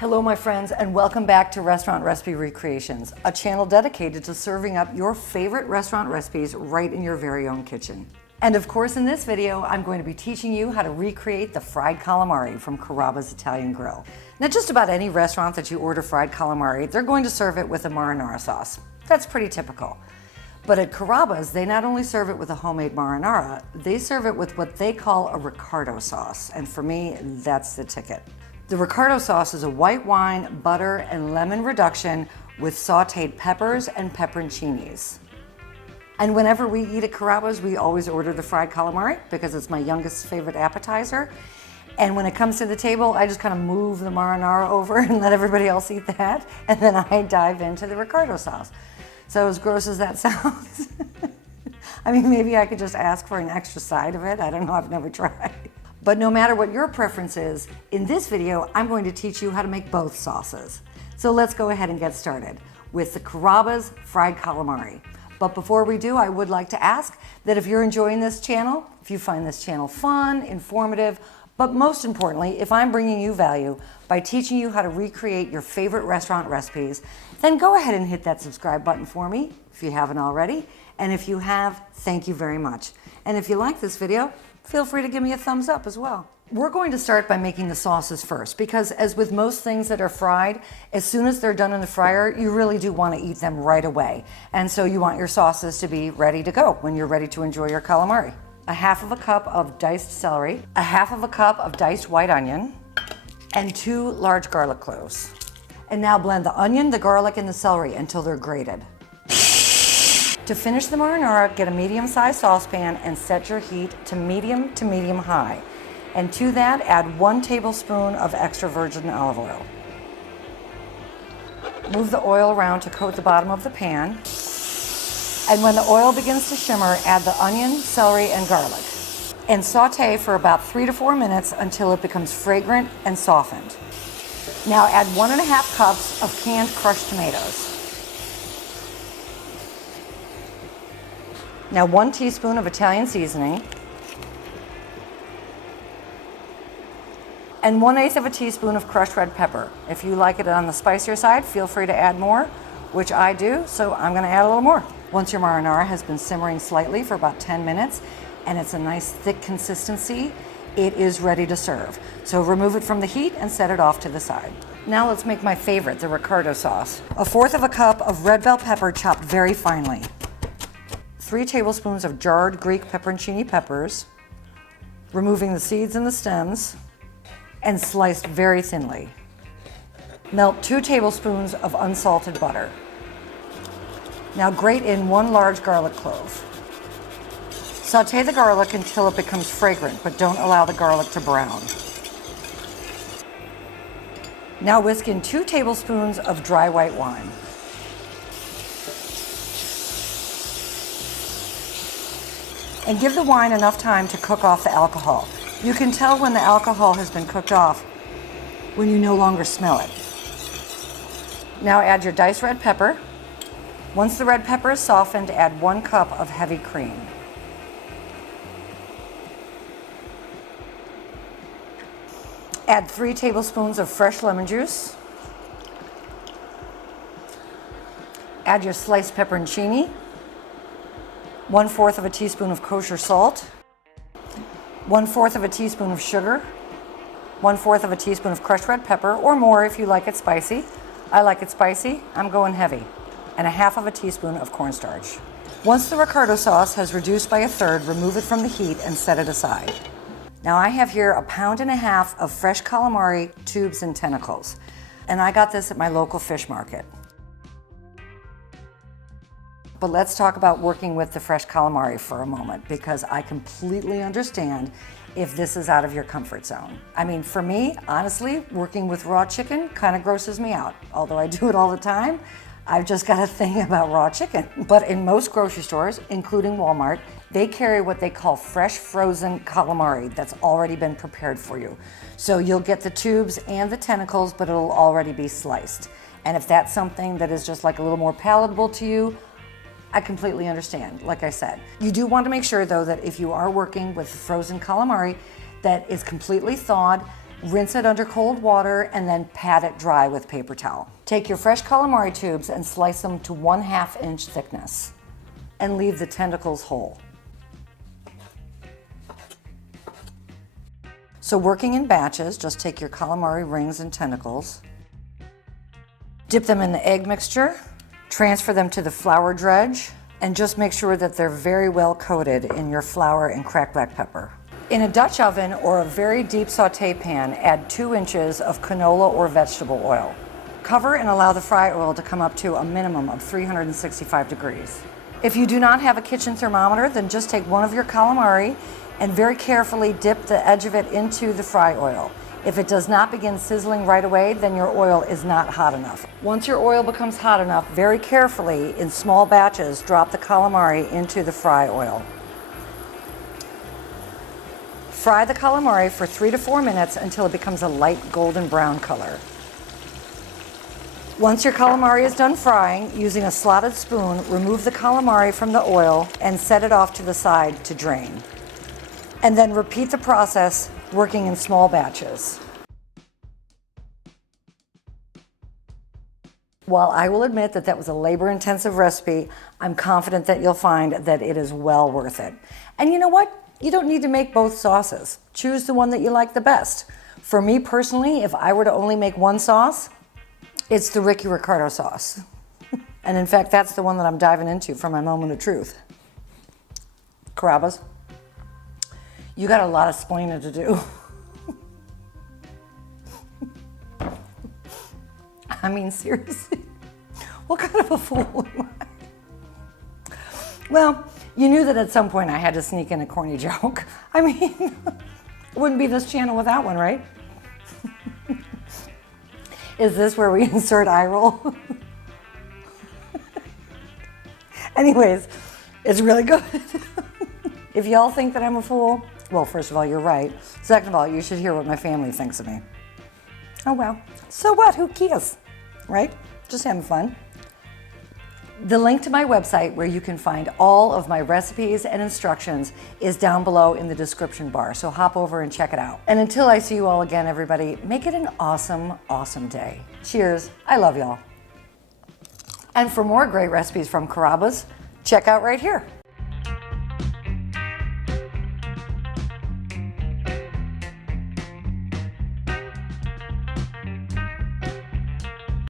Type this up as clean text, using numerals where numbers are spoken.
Hello my friends, and welcome back to Restaurant Recipe Recreations, a channel dedicated to serving up your favorite restaurant recipes right in your very own kitchen. And of course in this video, I'm going to be teaching you how to recreate the fried calamari from Carrabba's Italian Grill. Now just about any restaurant that you order fried calamari, they're going to serve it with a marinara sauce. That's pretty typical. But at Carrabbas's, they not only serve it with a homemade marinara, they serve it with what they call a Ricardo sauce. And for me, that's the ticket. The Ricardo sauce is a white wine, butter, and lemon reduction with sauteed peppers and pepperoncinis. And whenever we eat at Carrabbas's, we always order the fried calamari because it's my youngest favorite appetizer. And when it comes to the table, I just kind of move the marinara over and let everybody else eat that. And then I dive into the Ricardo sauce. So as gross as that sounds, I mean, maybe I could just ask for an extra side of it. I don't know, I've never tried. But no matter what your preference is, in this video, I'm going to teach you how to make both sauces. So let's go ahead and get started with the Carrabbas's fried calamari. But before we do, I would like to ask that if you're enjoying this channel, if you find this channel fun, informative, but most importantly, if I'm bringing you value by teaching you how to recreate your favorite restaurant recipes, then go ahead and hit that subscribe button for me if you haven't already. And if you have, thank you very much. And if you like this video, feel free to give me a thumbs up as well. We're going to start by making the sauces first because as with most things that are fried, as soon as they're done in the fryer, you really do want to eat them right away. And so you want your sauces to be ready to go when you're ready to enjoy your calamari. A half of a cup of diced celery, a half of a cup of diced white onion, and 2 large garlic cloves. And now blend the onion, the garlic, and the celery until they're grated. To finish the marinara, get a medium-sized saucepan and set your heat to medium high. And to that, add 1 tablespoon of extra virgin olive oil. Move the oil around to coat the bottom of the pan. And when the oil begins to shimmer, add the onion, celery, and garlic. And saute for about 3 to 4 minutes until it becomes fragrant and softened. Now add 1½ cups of canned crushed tomatoes. Now 1 teaspoon of Italian seasoning, and 1/8 of a teaspoon of crushed red pepper. If you like it on the spicier side, feel free to add more, which I do, so I'm gonna add a little more. Once your marinara has been simmering slightly for about 10 minutes, and it's a nice thick consistency, it is ready to serve. So remove it from the heat and set it off to the side. Now let's make my favorite, the Ricardo sauce. 1/4 of a cup of red bell pepper chopped very finely. 3 tablespoons of jarred Greek pepperoncini peppers, removing the seeds and the stems, and sliced very thinly. Melt 2 tablespoons of unsalted butter. Now grate in 1 large garlic clove. Saute the garlic until it becomes fragrant, but don't allow the garlic to brown. Now whisk in 2 tablespoons of dry white wine. And give the wine enough time to cook off the alcohol. You can tell when the alcohol has been cooked off when you no longer smell it. Now add your diced red pepper. Once the red pepper is softened, add 1 cup of heavy cream. Add 3 tablespoons of fresh lemon juice. Add your sliced pepperoncini. 1/4 of a teaspoon of kosher salt, 1/4 of a teaspoon of sugar, 1/4 of a teaspoon of crushed red pepper, or more if you like it spicy. I like it spicy, I'm going heavy, and 1/2 of a teaspoon of cornstarch. Once the Ricardo sauce has reduced by 1/3, remove it from the heat and set it aside. Now I have here 1.5 pounds of fresh calamari tubes and tentacles, and I got this at my local fish market. But let's talk about working with the fresh calamari for a moment because I completely understand if this is out of your comfort zone. I mean, for me, honestly, working with raw chicken kind of grosses me out. Although I do it all the time, I've just got a thing about raw chicken. But in most grocery stores, including Walmart, they carry what they call fresh frozen calamari that's already been prepared for you. So you'll get the tubes and the tentacles, but it'll already be sliced. And if that's something that is just like a little more palatable to you, I completely understand, like I said. You do want to make sure though that if you are working with frozen calamari that is completely thawed, Rinse it under cold water and then pat it dry with paper towel. Take your fresh calamari tubes and slice them to 1/2 inch thickness and leave the tentacles whole. So working in batches, just take your calamari rings and tentacles, dip them in the egg mixture, transfer them to the flour dredge, and just make sure that they're very well coated in your flour and cracked black pepper. In a Dutch oven or a very deep saute pan, add 2 inches of canola or vegetable oil. Cover and allow the fry oil to come up to a minimum of 365 degrees. If you do not have a kitchen thermometer, then just take one of your calamari and very carefully dip the edge of it into the fry oil. If it does not begin sizzling right away, then your oil is not hot enough. Once your oil becomes hot enough, very carefully, in small batches, drop the calamari into the fry oil. Fry the calamari for 3 to 4 minutes until it becomes a light golden brown color. Once your calamari is done frying, using a slotted spoon, remove the calamari from the oil and set it off to the side to drain. And then repeat the process, working in small batches. While I will admit that that was a labor-intensive recipe, I'm confident that you'll find that it is well worth it. And you know what? You don't need to make both sauces. Choose the one that you like the best. For me personally, if I were to only make one sauce, it's the Ricardo sauce. And in fact, that's the one that I'm diving into for my moment of truth. Carrabbas, you got a lot of splaining to do. I mean, seriously, what kind of a fool am I? Well, you knew that at some point I had to sneak in a corny joke. I mean, it wouldn't be this channel without one, right? Is this where we insert eye roll? Anyways, it's really good. If y'all think that I'm a fool, well, first of all, you're right. Second of all, you should hear what my family thinks of me. Oh well, so what? Who cares? Right? Just having fun. The link to my website where you can find all of my recipes and instructions is down below in the description bar, so hop over and check it out. And until I see you all again, everybody, make it an awesome, awesome day. Cheers. I love y'all. And for more great recipes from Carrabbas, check out right here.